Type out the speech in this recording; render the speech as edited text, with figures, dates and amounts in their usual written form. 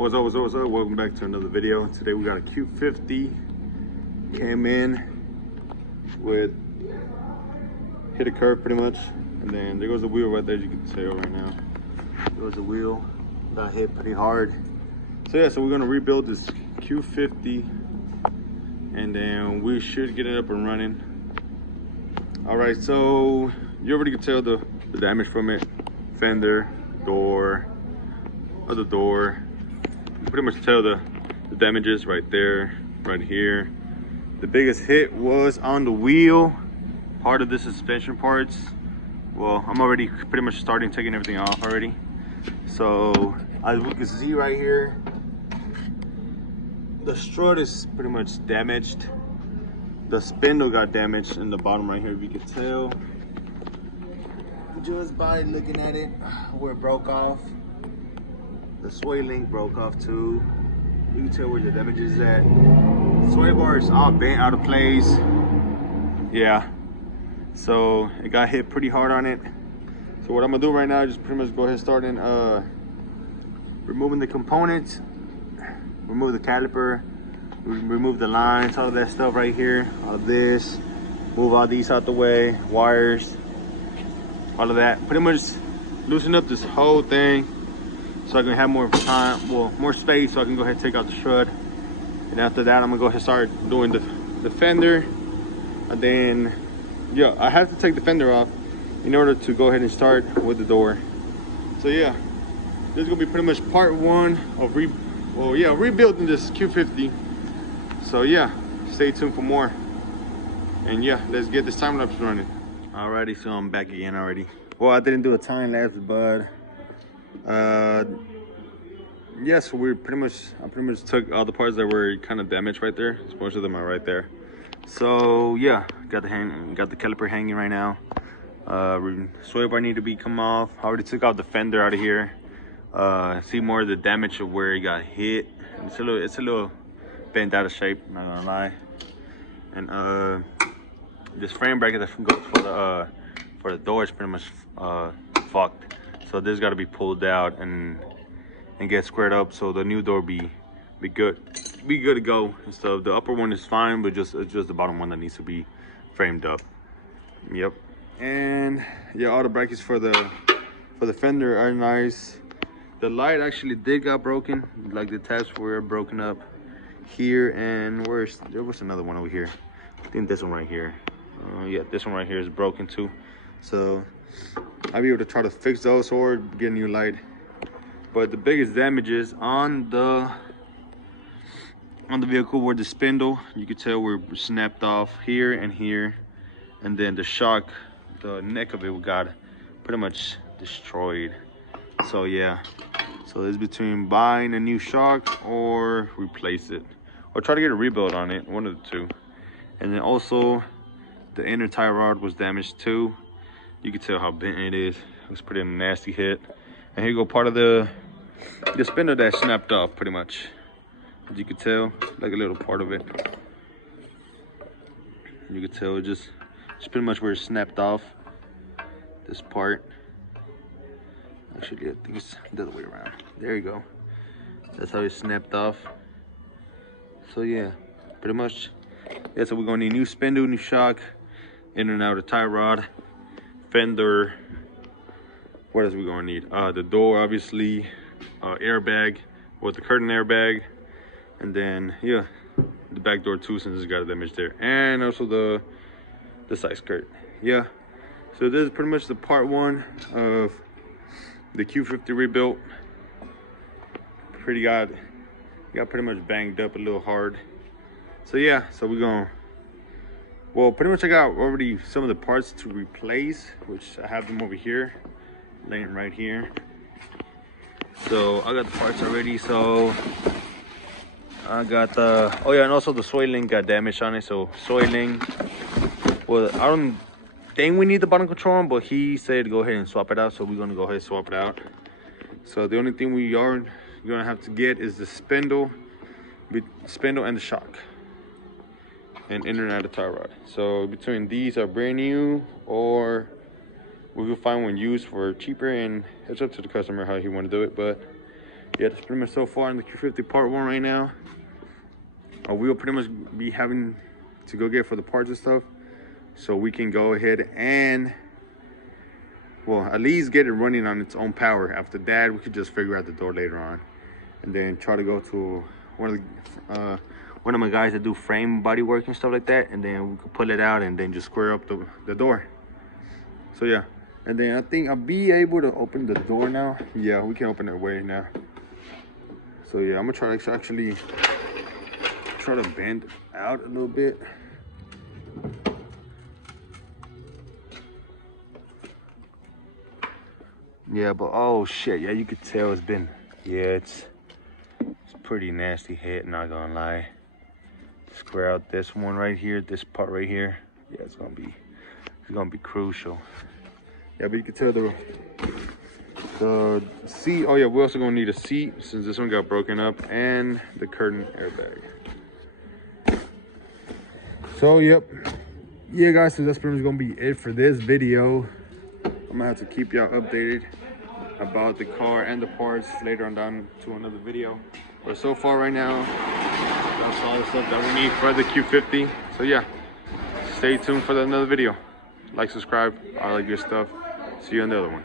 What's up, welcome back to another video. Today we got a Q50, came in with, hit a curve pretty much, and then there goes the wheel right there, as you can tell right now. There goes the wheel, got hit pretty hard. So yeah, so we're gonna rebuild this Q50, and then we should get it up and running. All right, so you already can tell the damage from it. Fender, door, other door. You pretty much tell the damages right there, right here. The biggest hit was on the wheel, part of the suspension parts. Well, I'm already pretty much starting taking everything off already. So as we can see right here, the strut is pretty much damaged. The spindle got damaged in the bottom right here, if you can tell. Just by looking at it, where it broke off. The sway link broke off too. You can tell where the damage is at. The sway bar is all bent out of place. Yeah, so it got hit pretty hard on it. So what I'm gonna do right now is just pretty much go ahead and start in removing the components, remove the caliper, remove the lines, all of that stuff right here, all of this, move all these out the way, wires, all of that. Pretty much loosen up this whole thing so I can have more time, well, more space, so I can go ahead and take out the strut. And after that, I'm gonna go ahead and start doing the fender. And then, yeah, I have to take the fender off in order to go ahead and start with the door. So yeah, this is gonna be pretty much part one of rebuilding this Q50. So yeah, stay tuned for more. And yeah, let's get this time lapse running. Alrighty, so I'm back again already. Well, I didn't do a time lapse, but yes, I pretty much took all the parts that were kind of damaged right there. Most of them are right there. So yeah, got the caliper hanging right now. Sway bar need to come off. I already took out the fender out of here. See more of the damage of where it got hit. It's a little bent out of shape, not gonna lie. And this frame bracket that goes for the door is pretty much fucked. So this got to be pulled out and get squared up, so the new door be good to go and stuff. The upper one is fine, but it's just the bottom one that needs to be framed up. Yep. And yeah, all the brackets for the fender are nice. The light actually did got broken, like the tabs were broken up here, and there was another one over here. I think this one right here. Yeah, this one right here is broken too. So I'll be able to try to fix those or get a new light. But the biggest damage is on the vehicle where the spindle, you can tell we're snapped off here and here, and then the shock, the neck of it got pretty much destroyed. So yeah, so it's between buying a new shock or replace it, or try to get a rebuild on it, one of the two. And then also the inner tie rod was damaged too. You can tell how bent it is. It was pretty nasty hit. And here you go, part of the spindle that snapped off pretty much. As you can tell, like a little part of it. You can tell it's pretty much where it snapped off. This part. Actually, I think it's the other way around. There you go. That's how it snapped off. So yeah, pretty much. Yeah, so we're gonna need new spindle, new shock, in and out of tie rod, fender. What else we gonna need? The door, obviously, airbag with the curtain airbag, and then yeah, the back door too, since it's got a damage there, and also the side skirt. Yeah, so this is pretty much the part one of the Q50 rebuilt. Got pretty much banged up a little hard. So yeah, so we're gonna, well, pretty much I got already some of the parts to replace, which I have them over here, laying right here. So I got the parts already. So I got oh yeah, and also the sway link got damaged on it. So sway link, well, I don't think we need the bottom control on, but he said go ahead and swap it out, so we're gonna go ahead and swap it out. So the only thing we are gonna have to get is the spindle and the shock, and in and out of tie rod. So between these are brand new, or we will find one used for cheaper, and it's up to the customer how he want to do it. But yeah, that's pretty much so far in the Q50 part 1 right now. We'll pretty much be having to go get for the parts and stuff, so we can go ahead and, well, at least get it running on its own power. After that, we could just figure out the door later on, and then try to go to one of my guys that do frame body work and stuff like that, and then we could pull it out and then just square up the door. So yeah, and then I think I'll be able to open the door now. Yeah, we can open it way now. So yeah, I'm gonna try to actually try to bend out a little bit. Yeah, but oh shit, yeah, you could tell it's been, yeah, it's pretty nasty hit, not gonna lie. Square out this one right here, this part right here. Yeah, it's gonna be crucial. Yeah, but you can tell the seat. Oh yeah, we're also gonna need a seat since this one got broken up, and the curtain airbag. So yep, yeah guys, so that's pretty much gonna be it for this video. I'm gonna have to keep y'all updated about the car and the parts later on down to another video. But so far right now, that's all the stuff that we need for the Q50. So yeah, stay tuned for another video. Like, subscribe, all that good stuff. See you on the other one.